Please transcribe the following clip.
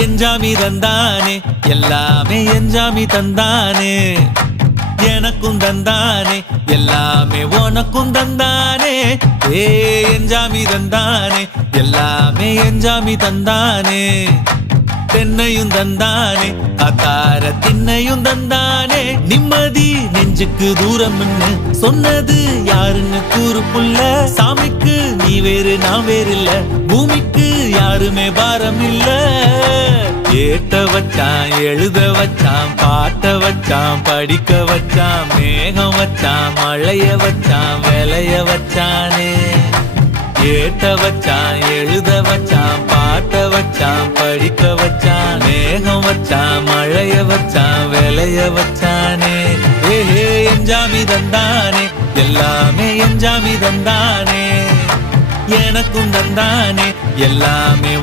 எஞ்சாமி தந்தானே எல்லாமே எஞ்சாமி தந்தானே எனக்கும் தந்தானே எல்லாமே உனக்கும் தந்தானே ஏ எஞ்சாமி தந்தானே எல்லாமே எஞ்சாமி தந்தானே தென்னையும் தந்தானே அத்தார திண்ணையும் தந்தானே நிம்மதி நெஞ்சுக்கு தூரம்னு சொன்னது யாருன்னு கூறு புள்ள சாமிக்கு நீ வேறு நான் வேறு இல்ல பூமிக்கு யாருமே பாரம் இல்ல ஏட்ட வச்சான் எழுத வச்சான் பாட்ட வச்சான் படிக்க வச்சான் மேகம் வச்சான் மழைய வச்சான் விளைய வச்சானே ஏட்ட வச்சான் எழுத வச்சான் பாட்ட வச்சான் படிக்க வச்சான் மேகம் வச்சான் மழைய வச்சான் விளைய வச்சானே ஏஹே எஞ்சாமி தந்தானே எல்லாமே எஞ்சாமி தந்தானே எனக்கும் தந்தானே எல்லாமே